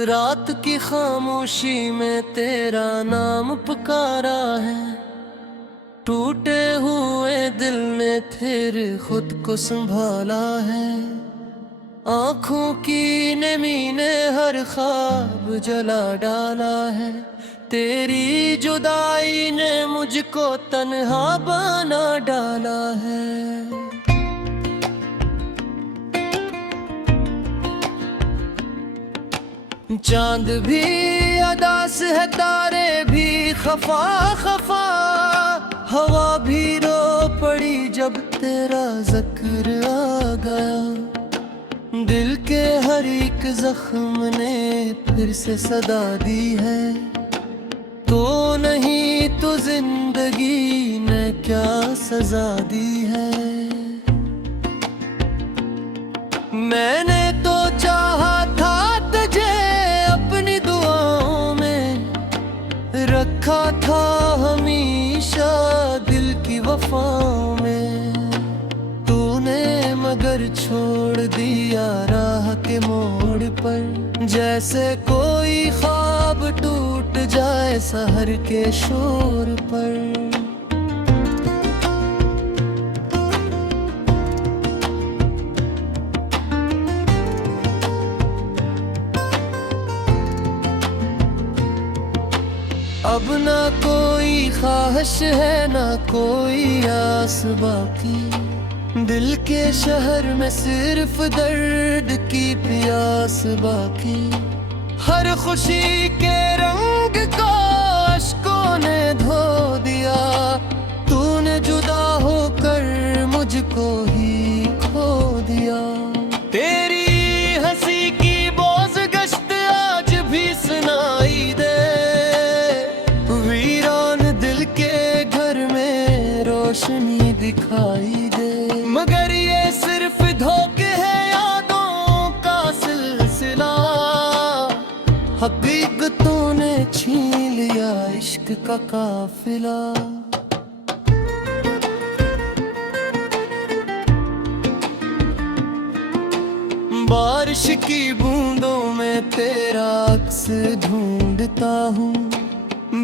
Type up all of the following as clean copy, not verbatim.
रात की खामोशी में तेरा नाम पुकारा है, टूटे हुए दिल ने फिर खुद को संभाला है। आँखों की नमी ने हर ख्वाब जला डाला है, तेरी जुदाई ने मुझको तन्हा बना डाला है। चांद भी अदास है, तारे भी खफा खफा, हवा भी रो पड़ी जब तेरा जिक्र आ गया। दिल के हर एक जख्म ने फिर से सदा दी है, तो नहीं तो जिंदगी ने क्या सजा दी है। मैंने तो चाहा था तुझे अपनी दुआओं में, रखा था हमेशा दिल की वफाओं में। तूने मगर छोड़ दिया राह के मोड़ पर, जैसे कोई ख्वाब टूट जाए सहर के शोर पर। अब ना कोई ख्वाहिश है ना कोई आस बाकी, दिल के शहर में सिर्फ दर्द की प्यास बाकी। हर खुशी के रंग को अश्कों ने धो दिया, तूने जुदा होकर मुझको ही खो दिया। तेरी हंसी की बोझ गश्त आज भी सुनाई दे, रोशनी दिखाई दे। मगर ये सिर्फ धोखे है यादों का सिलसिला, हकीकतों ने छीन लिया इश्क का काफिला। बारिश की बूंदों में तेरा अक्स ढूंढता हूँ,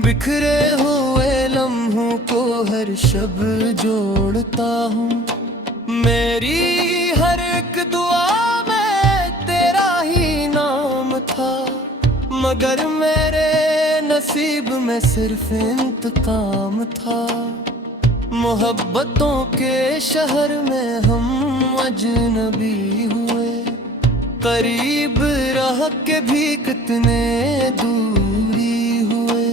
बिखरे हुए लम्हों को हर शब जोड़ता हूँ। मेरी हर एक दुआ में तेरा ही नाम था, मगर मेरे नसीब में सिर्फ इंतकाम था। मोहब्बतों के शहर में हम अजनबी हुए, करीब रह के भी कितने दूरी हुए।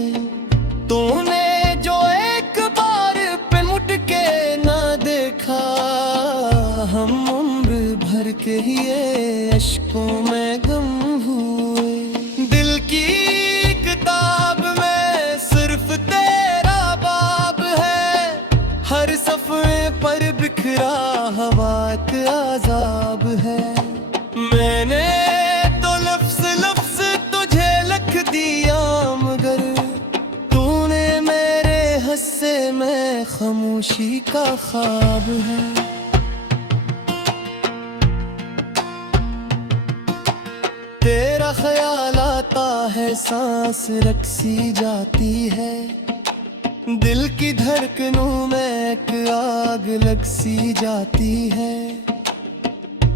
तूने जो एक बार पे मुड़ के ना देखा, हम उम्र भर के ही ये अश्कों में गम हुए। दिल की किताब में सिर्फ तेरा बाब है, हर सफ़े पर बिखरा हवा का अज़ाब है। मैंने तो लफ्ज़ लफ्ज़ तुझे लिख दिया, मगर हिस्से में खामोशी का ख्वाब है। तेरा ख्याल आता है, सांस रक्सी जाती है, दिल की धड़कनों में एक आग लग सी जाती है।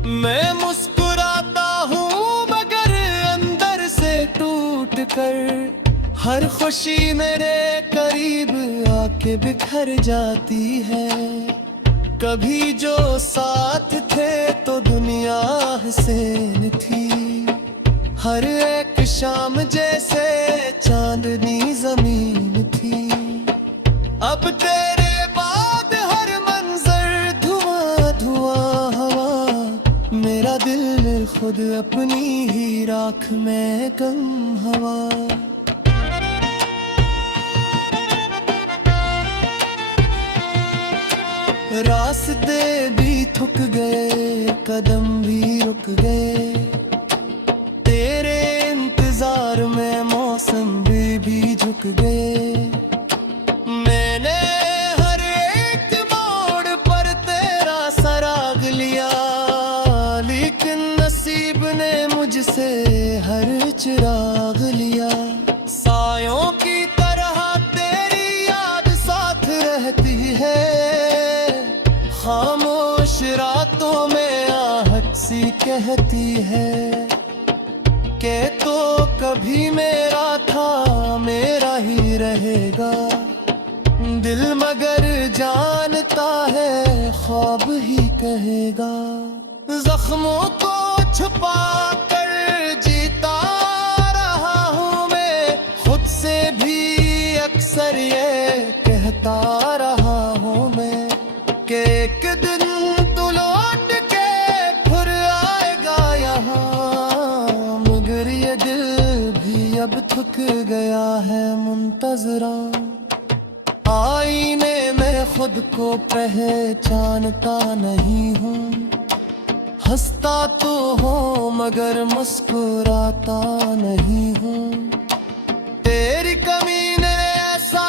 मैं मुस्कुराता हूँ मगर अंदर से टूट कर, हर खुशी मेरे करीब आके बिखर जाती है। कभी जो साथ थे तो दुनिया हसीन थी, हर एक शाम जैसे चांदनी जमीन थी। अब तेरे बाद हर मंजर धुआं धुआं हवा, मेरा दिल खुद अपनी ही राख में कम हवा। रास्ते भी थक गए, कदम भी रुक गए, मुझसे हर चिराग लिया। सायों की तरह तेरी याद साथ रहती है, खामोश रातों में आहट सी कहती है कि तो कभी मेरा था, मेरा ही रहेगा। दिल मगर जानता है ख्वाब ही कहेगा। जख्मों को छुपा कर जीता रहा हूँ मैं, खुद से भी अक्सर ये कहता रहा हूँ मैं कि एक दिन तू लौट के फिर आएगा यहाँ। मगर ये दिल भी अब थक गया है मुंतजरा। आईने में खुद को पहचानता नहीं हूँ, हंसता तो हो मगर मुस्कुराता नहीं हूँ। तेरी कमी ने ऐसा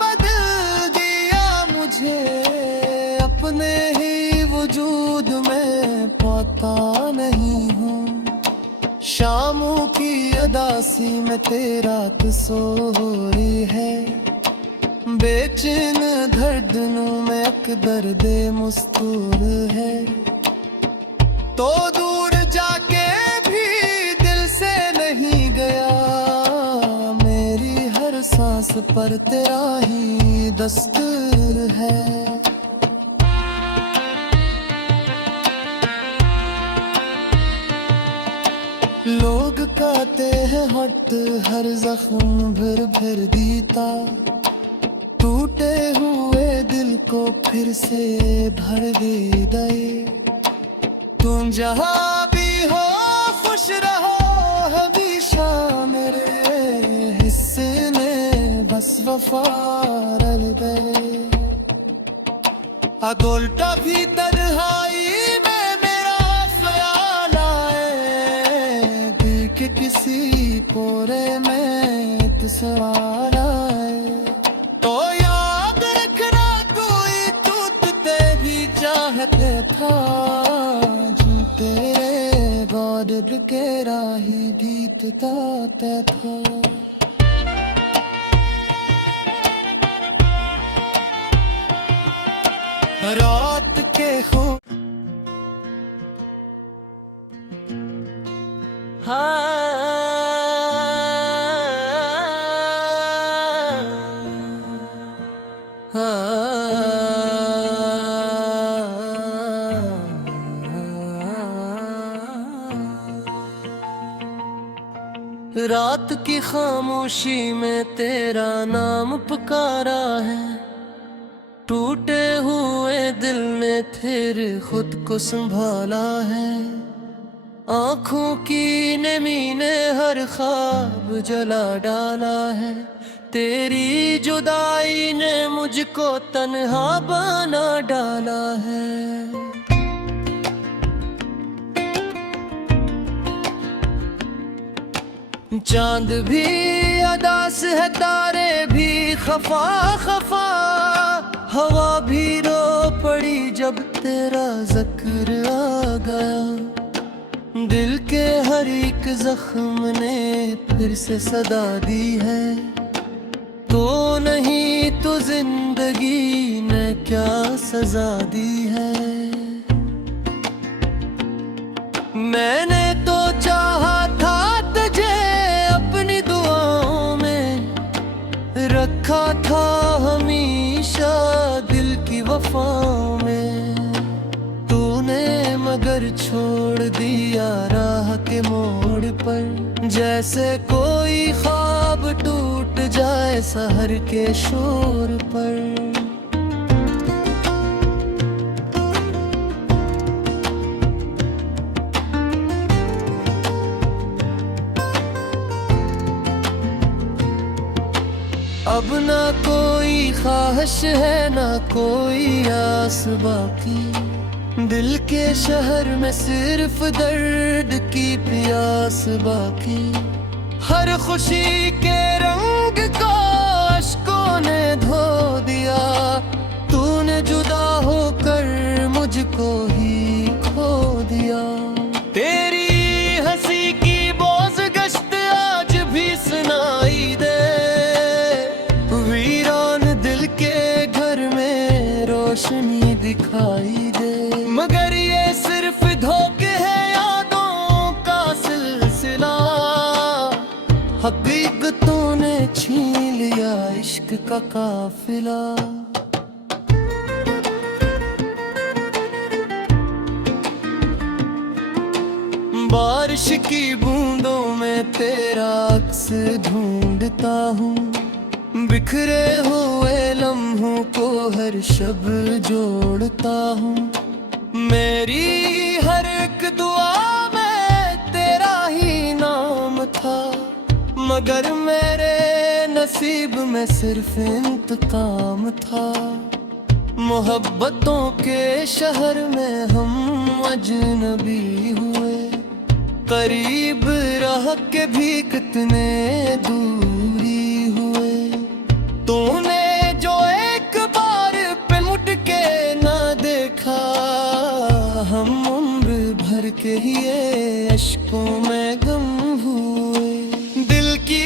बदल दिया मुझे, अपने ही वजूद में पाता नहीं हूँ। शामों की अदासी में तेरा तस्वीर है, बेचैन धड़कनों में एक दर्द मुस्तूर है। तो दूर जाके भी दिल से नहीं गया, मेरी हर सांस पर तेरा ही दस्तूर है। लोग कहते हैं हट हर जख्म भर भर दीता, टूटे हुए दिल को फिर से भर दे। तुम जहाँ भी हो खुश रहो हमेशा, मेरे हिस्से में बस वफा रल गए। अगोल्टा भी तन्हाई में मेरा ख्याल आए, दिल के किसी कोरे में सवाल आए। तो याद रखना कोई टूटते भी चाहते था, तेरे गॉड के राही गीत गाता था। रात के हो रात की खामोशी में तेरा नाम पुकारा है, टूटे हुए दिल ने फिर खुद को संभाला है। आँखों की नमी ने हर ख्वाब जला डाला है, तेरी जुदाई ने मुझको तन्हा बना डाला है। चांद भी अदास है, तारे भी खफा खफा, हवा भी रो पड़ी जब तेरा जिक्र आ गया। दिल के हर एक जख्म ने फिर से सदा दी है, तो नहीं तो जिंदगी ने क्या सजा दी है। मैंने तो चाहा था तुझे अपनी दुआओं में, रखा था हमेशा दिल की वफाओं में। तूने मगर छोड़ दिया राह के मोड़ पर, जैसे कोई ख्वाब टूट जाए सहर के शोर पर। अब ना कोई ख्वाहिश है ना कोई आस बाकी, दिल के शहर में सिर्फ दर्द की प्यास बाकी। हर खुशी के रंग को अश्कों ने धो दिया, तूने जुदा होकर मुझको ही खो दिया। तेरी हंसी का काफिला। बारिश की बूंदों में तेरा अक्स ढूंढता हूँ, बिखरे हुए लम्हों को हर शब जोड़ता हूँ। मेरी हर एक दुआ में तेरा ही नाम था, मगर मेरे नसीब में सिर्फ इंतकाम था। मोहब्बतों के शहर में हम अजनबी हुए, करीब रह के भी कितने दूरी हुए। तूने जो एक बार पे मुड़ के ना देखा, हम उम्र भर के ही ये अश्कों में गम हुए। दिल की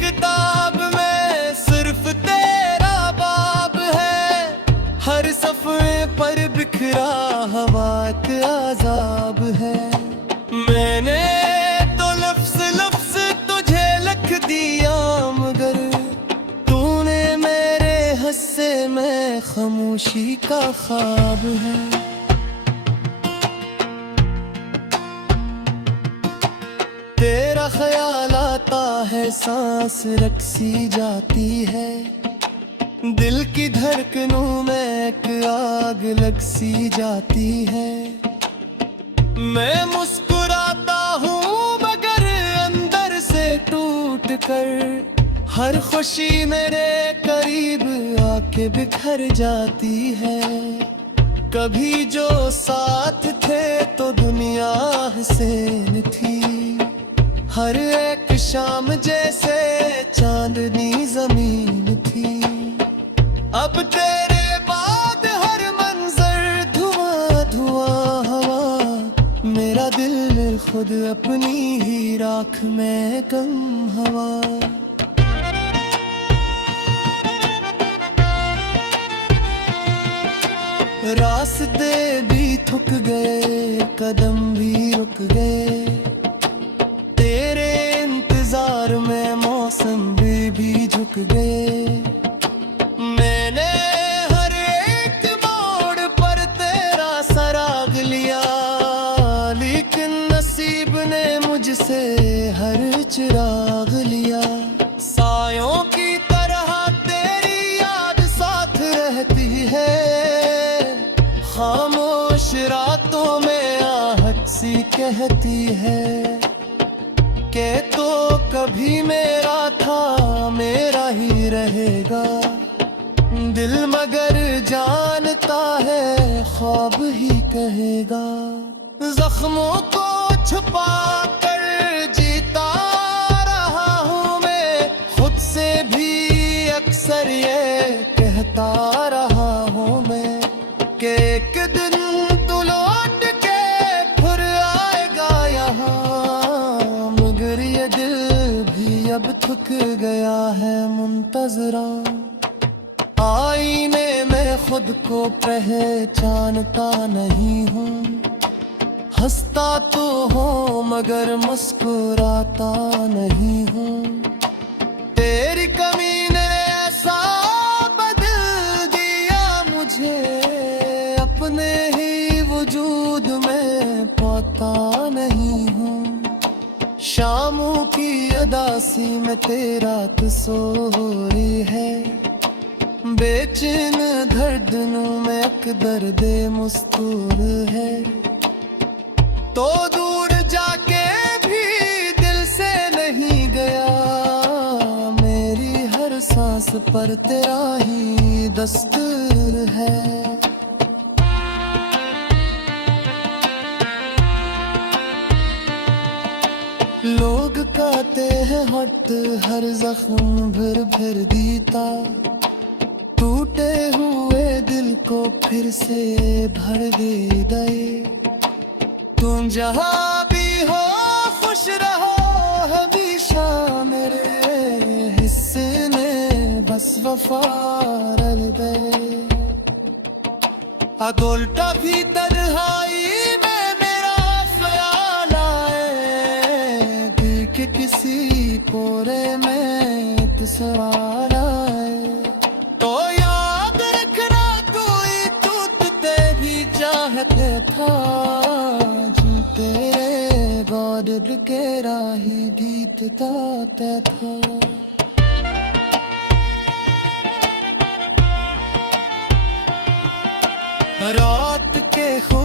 किताब में सिर्फ तेरा बाब है, हर सफ़े पर बिखरा हवा के अज़ाब है। मैंने तो लफ्ज़ लफ्ज़ तुझे लिख दिया, मगर तूने मेरे हिस्से में खामोशी का ख्वाब है। तेरा ख्याल आता है, सांस रकसी जाती है, दिल की धड़कनों में एक आग लग सी जाती है। मैं मुस्कुराता हूँ मगर अंदर से टूट कर, हर खुशी मेरे करीब आके बिखर जाती है। कभी जो साथ थे तो दुनिया हसीन थी, हर एक शाम जैसे चांदनी जमीन थी। अब तेरे बाद हर मंजर धुआं धुआं हवा, मेरा दिल खुद अपनी ही राख में कम हवा। रास्ते भी थक गए, कदम भी रुक गए, तेरे इंतजार में मौसम भी झुक गए। मैंने हर एक मोड़ पर तेरा सराग लिया, लेकिन नसीब ने मुझसे हर चिराग लिया। सायों की तरह तेरी याद साथ रहती है, खामोश रातों में आहट सी कहती है कि तो कभी मेरा था, मेरा ही रहेगा दिल, मगर जानता है ख्वाब ही कहेगा। जख्मों को छुपा कर जीता रहा हूँ मैं, खुद से भी अक्सर ये कहता रहा हूँ मैं कि एक दिन तू लौट के फिर आएगा यहाँ, मगर ये दिल भी अब थक गया है मुंतजरा। आईने में खुद को पहचानता नहीं हूँ, हंसता तो हो मगर मुस्कुराता नहीं हूँ। तेरी कमी ने ऐसा बदल दिया मुझे, अपने ही वजूद में पाता नहीं हूँ। शामों की अदासी में तेरा तस्वीर है, बेचैन धड़कनों में एक दर्द मुस्तूर है। तो दूर जाके भी दिल से नहीं गया, मेरी हर सांस पर तेरा ही दस्तूर है। लोग कहते हैं हट हर जख्म भर भर दीता, टूटे हुए दिल को फिर से भर दे। तुम जहाँ भी हो खुश रहो हमेशा, मेरे हिस्से में बस वफा रल गए। अगोल्टा भी तन्हाई में मेरा ख्याल आए, दिल के किसी कोरे में एक सवाल आए। था जो तेरे बॉर्डर के राही गीत गाता था। रात के खो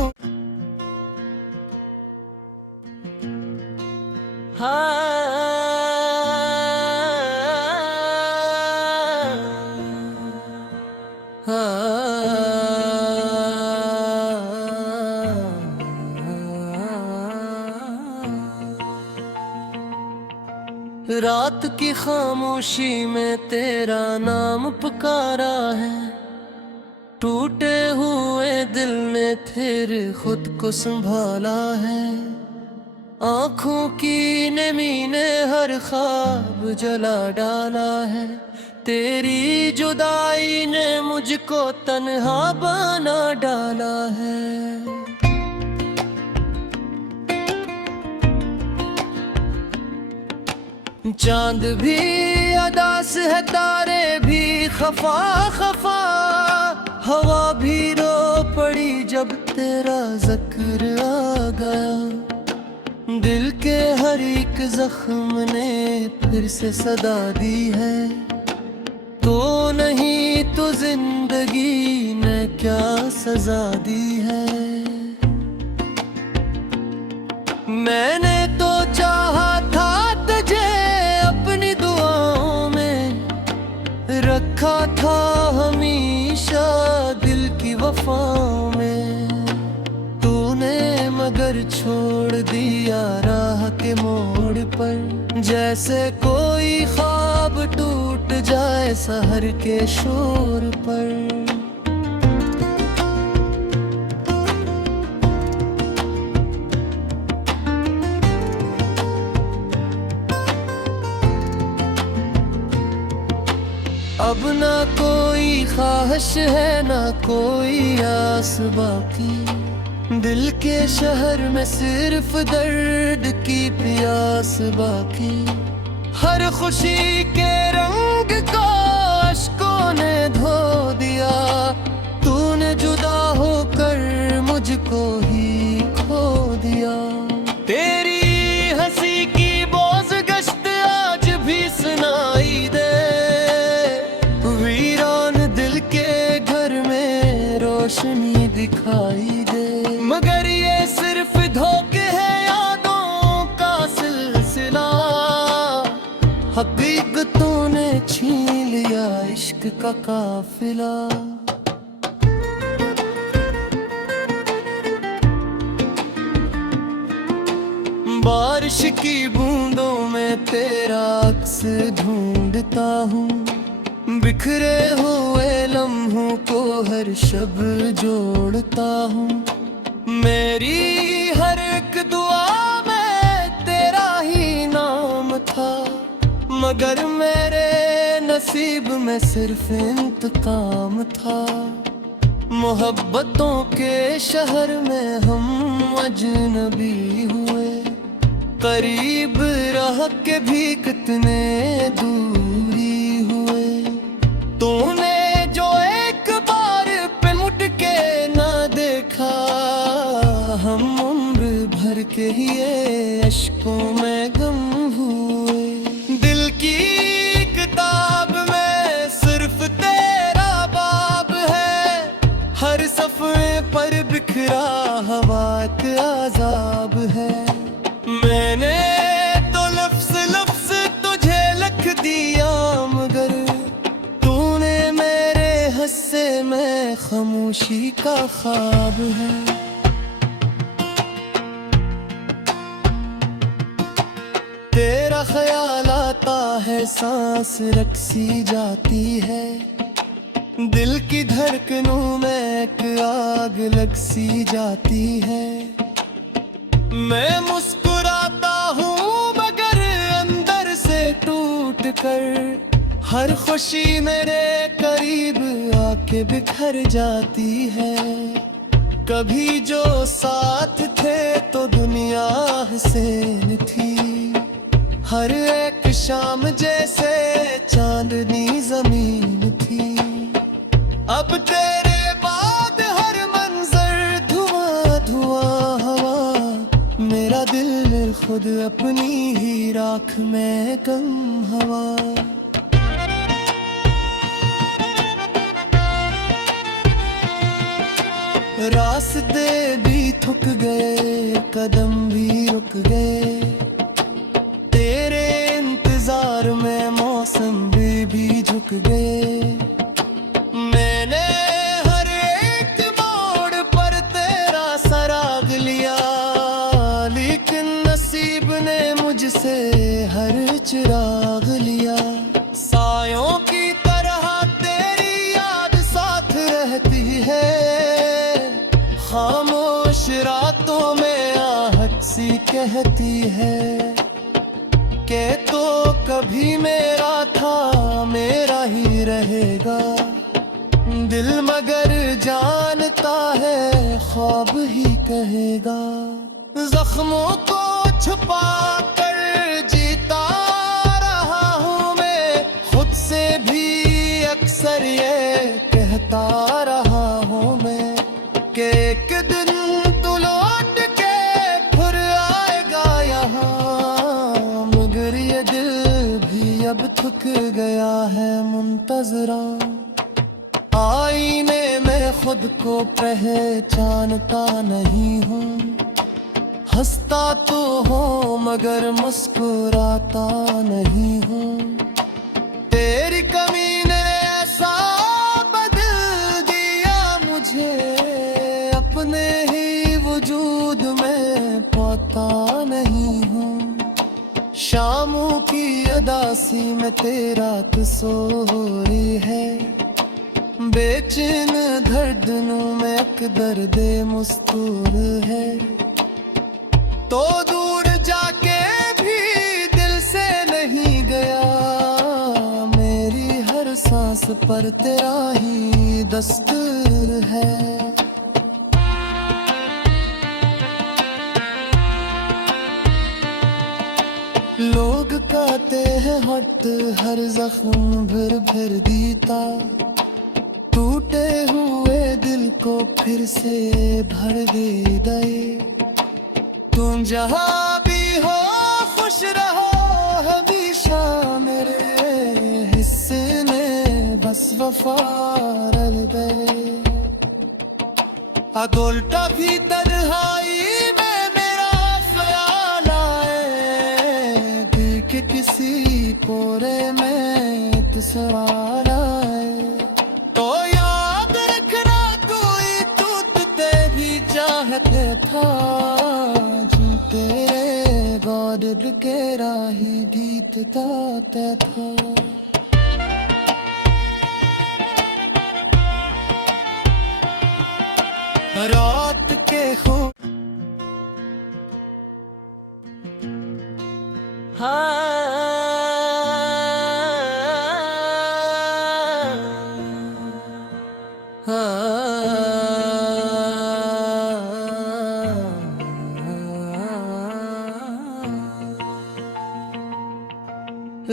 रात की खामोशी में तेरा नाम पुकारा है, टूटे हुए दिल ने फिर खुद को संभाला है। आँखों की नमी ने हर ख्वाब जला डाला है, तेरी जुदाई ने मुझको तन्हा बना डाला है। चांद भी अदास है, तारे भी खफा खफा, हवा भी रो पड़ी जब तेरा जिक्र आ गया। दिल के हर एक जख्म ने फिर से सदा दी है, तो नहीं तो जिंदगी ने क्या सजा दी है। मैंने तो चाहा था तुझे अपनी दुआओं में, रखा था हमेशा दिल की वफाओं में। तूने मगर छोड़ दिया राह के मोड़ पर, जैसे कोई ख्वाब टूट जाए सहर के शोर पर। अब ना कोई ख्वाहिश है ना कोई आस बाकी, दिल के शहर में सिर्फ दर्द की प्यास बाकी। हर खुशी के रंग को अश्कों ने धो दिया, तूने जुदा होकर मुझको ही खो दिया। तेरी हंसी की बोझ गश्त आज भी सुनाई दे, रोशनी दिखाई दे। मगर ये सिर्फ धोखे है यादों का सिलसिला, हकीकतों ने छीन लिया इश्क का काफिला। बारिश की बूंदों में तेरा अक्स ढूंढता हूँ, बिखरे हुए लम्हों को हर शब जोड़ता हूँ। मेरी हर एक दुआ में तेरा ही नाम था, मगर मेरे नसीब में सिर्फ इंतकाम था। मोहब्बतों के शहर में हम अजनबी हुए, करीब रह के भी कितने दूरी हुए। तूने जो एक बार पे मुड़ के ना देखा, हम उम्र भर के ही ये अश्कों में गम हुए। दिल की किताब में सिर्फ तेरा बाब है, हर सफ़े पर बिखरा हवा का अज़ाब है। मैंने तो लफ्ज़ लफ्ज़ तुझे लिख दिया, मगर हिस्से में खामोशी का ख्वाब है। तेरा ख्याल आता है, सांस रक्सी जाती है, दिल की धड़कनों में एक आग लग सी जाती है। मैं मुस्कुराता हूँ मगर अंदर से टूट कर, हर खुशी मेरे करीब आके बिखर जाती है। कभी जो साथ थे तो दुनिया हसीन थी, हर एक शाम जैसे चांदनी जमीन थी। अब तेरे बाद हर मंजर धुआं खुद अपनी ही राख में कम हवा। रास्ते भी थक गए, कदम भी रुक गए, तेरे इंतजार में मौसम भी झुक गए। मैंने हर एक मोड़ पर तेरा सराग लिया, लेकिन नसीब ने मुझसे हर चिराग लिया। सायों की तरह तेरी याद साथ रहती है, खामोश रातों में आहट सी कहती है कि तो कभी मेरा था, मेरा ही रहेगा दिल, मगर जानता है ख्वाब ही कहेगा। जख्मों को छुपा कर जीता रहा हूँ मैं, खुद से भी अक्सर ये कहता रहा हूँ मैं कि एक दिन तू लौट के फिर आएगा यहाँ, मगर ये दिल भी अब थक गया है मुंतजरा। आईने में खुद को पहचानता नहीं हूँ, हंसता तो हो मगर मुस्कुराता नहीं हूँ। तेरी कमी ने ऐसा बदल दिया मुझे, अपने ही वजूद में पाता नहीं हूँ। शामों की अदासी में तेरा कसूर है, बेचैन धड़कनों में एक दर्द मुस्तूर है। तो दूर जाके भी दिल से नहीं गया, मेरी हर सांस पर तेरा ही दस्तूर है। लोग कहते हैं हट हर जख्म भर दीता, टूटे हुए दिल को फिर से भर दे। तुम जहाँ भी हो खुश रहो हमेशा, मेरे हिस्से में बस वफा रल गए। अगोल्टा भी तन्हाई में मेरा ख्याल आए, दिल के किसी कोरे में एक सवाल आए, तो याद रखना कोई तू तेरी चाहते था, तेरे गौर के राही गीत गाता था। रात के हो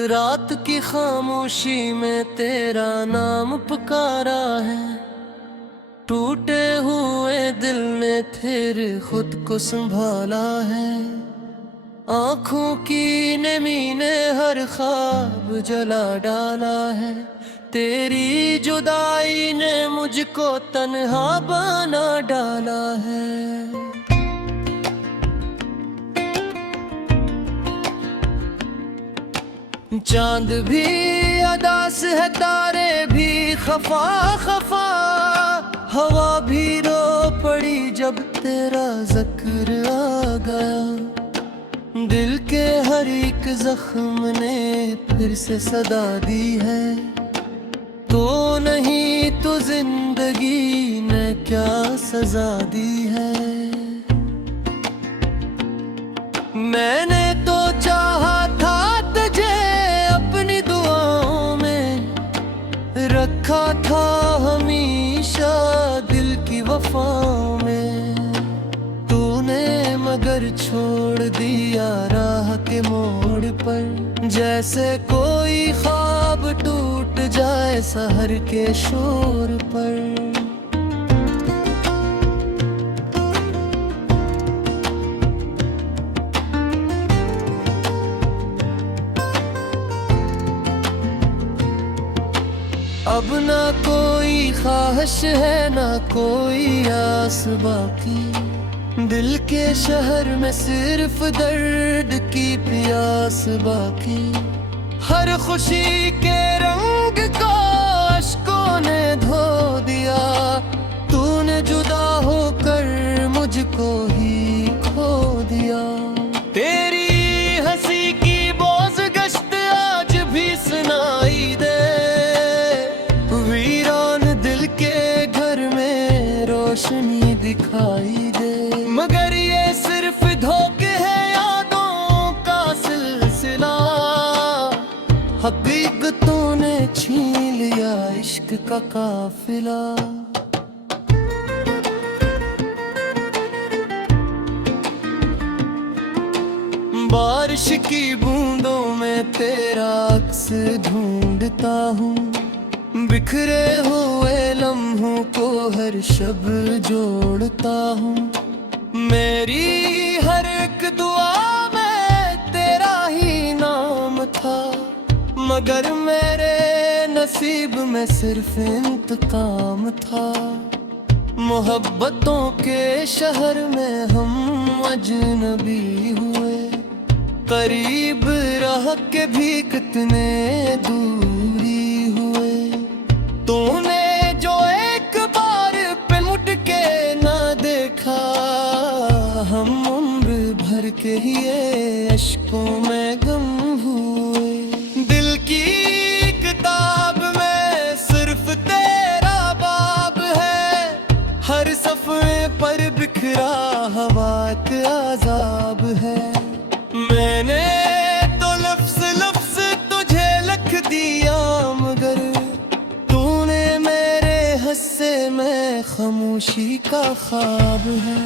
रात की खामोशी में तेरा नाम पुकारा है, टूटे हुए दिल ने फिर खुद को संभाला है। आँखों की नमी ने हर ख्वाब जला डाला है, तेरी जुदाई ने मुझको तन्हा बना डाला है। चांद भी अदास है, तारे भी खफा खफा, हवा भी रो पड़ी जब तेरा जिक्र आ गया। दिल के हर एक जख्म ने फिर से सदा दी है, तो नहीं तो जिंदगी ने क्या सजा दी है। मैंने तो चाहा था तुझे अपनी दुआओं में, रखा था हमेशा दिल की वफाओं में, तूने मगर छोड़ दिया राह के मोड़ पर, जैसे कोई ख्वाब टूट जाए सहर के शोर पर। अब ना कोई ख्वाहिश है ना कोई आस बाकी, दिल के शहर में सिर्फ दर्द की प्यास बाकी। हर खुशी के रंग को अश्कों ने धो दिया, तूने जुदा होकर मुझको ही खो दिया। तेरी हंसी की बोझ गश्त आज भी सुनाई दे, वीरान दिल के घर में रोशनी दिखाई दे। मगर ये सिर्फ धोखे है यादों का सिलसिला, हकीकतों ने छीन लिया इश्क का काफिला। बारिश की बूंदों में तेरा अक्स ढूंढता हूँ, बिखरे हुए लम्हों को हर शब जोड़ता हूँ। मेरी हर एक दुआ में तेरा ही नाम था, मगर मेरे नसीब में सिर्फ इंतकाम था। मोहब्बतों के शहर में हम अजनबी हुए, करीब रह के भी कितने दूरी हुए। तूने जो एक बार पे मुड़ के ना देखा, हम उम्र भर के ही अश्कों में गम हुए। दिल की किताब में सिर्फ तेरा बाब है, हर सफ़े पर बिखरा हवा के अज़ाब है। मैंने तो लफ्ज़ लफ्ज़ तुझे लिख दिया, मगर तूने मेरे हिस्से में खामोशी का ख्वाब है।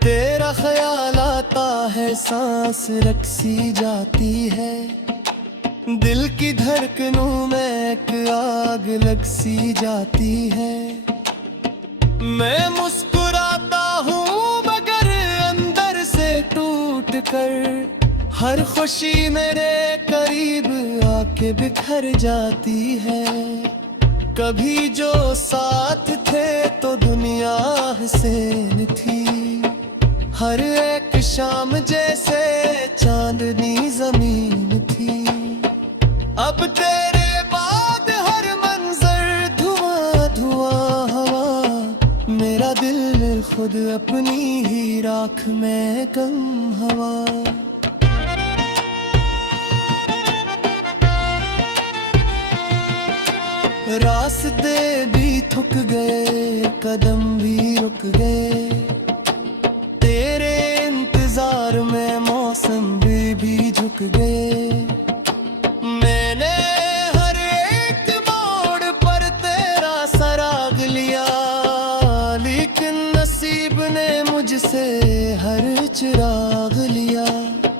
तेरा ख्याल आता है सांस रखसी जाती है, दिल की धड़कनों में एक आग लगसी जाती है। मैं मुस्कुराता हूँ मगर अंदर से टूट कर, हर खुशी मेरे करीब आके बिखर जाती है। कभी जो साथ थे तो दुनिया हसीन थी, हर एक शाम जैसे चांदनी जमीन थी। अब तेरे बाद हर मंजर धुआं धुआं हवा, मेरा दिल खुद अपनी ही राख में कम हवा। रास्ते भी थक गए, कदम भी रुक गए, तेरे इंतजार में मौसम भी झुक गए। मैंने हर एक मोड़ पर तेरा सराग लिया, लेकिन नसीब ने मुझसे हर चिराग लिया।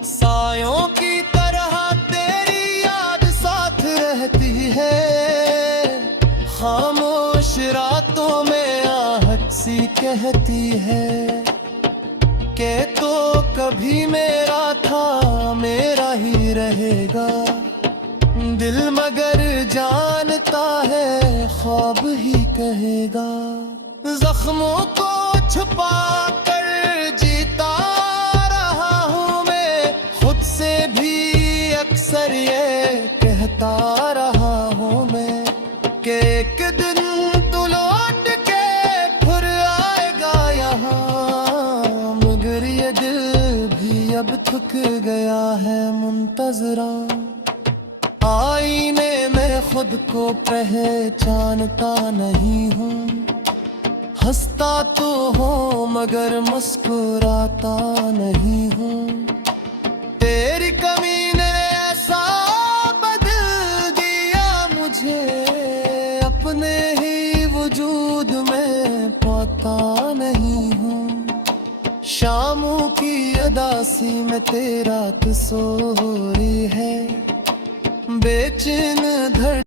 सायों की तरह तेरी याद साथ रहती है, खामोश रातों में आहट सी कहती है कि तो कभी मेरा था मेरा ही रहेगा। दिल मगर जानता है ख्वाब ही कहेगा। जख्मों को छुपा कर जीता रहा हूँ मैं, खुद से भी अक्सर ये कहता रहा हूँ मैं कि एक दिन तू लौट के फिर आएगा यहाँ। मगर ये दिल भी अब थक गया है मुंतजरा, आईने में खुद को पहचानता नहीं हूँ। हंसता तो हूँ मगर मुस्कुराता नहीं हूँ। तेरी कमी ने ऐसा बदल दिया मुझे, अपने ही वजूद में पाता नहीं हूँ। शामों की अदासी में तेरा कसूर है, बेचैन धड़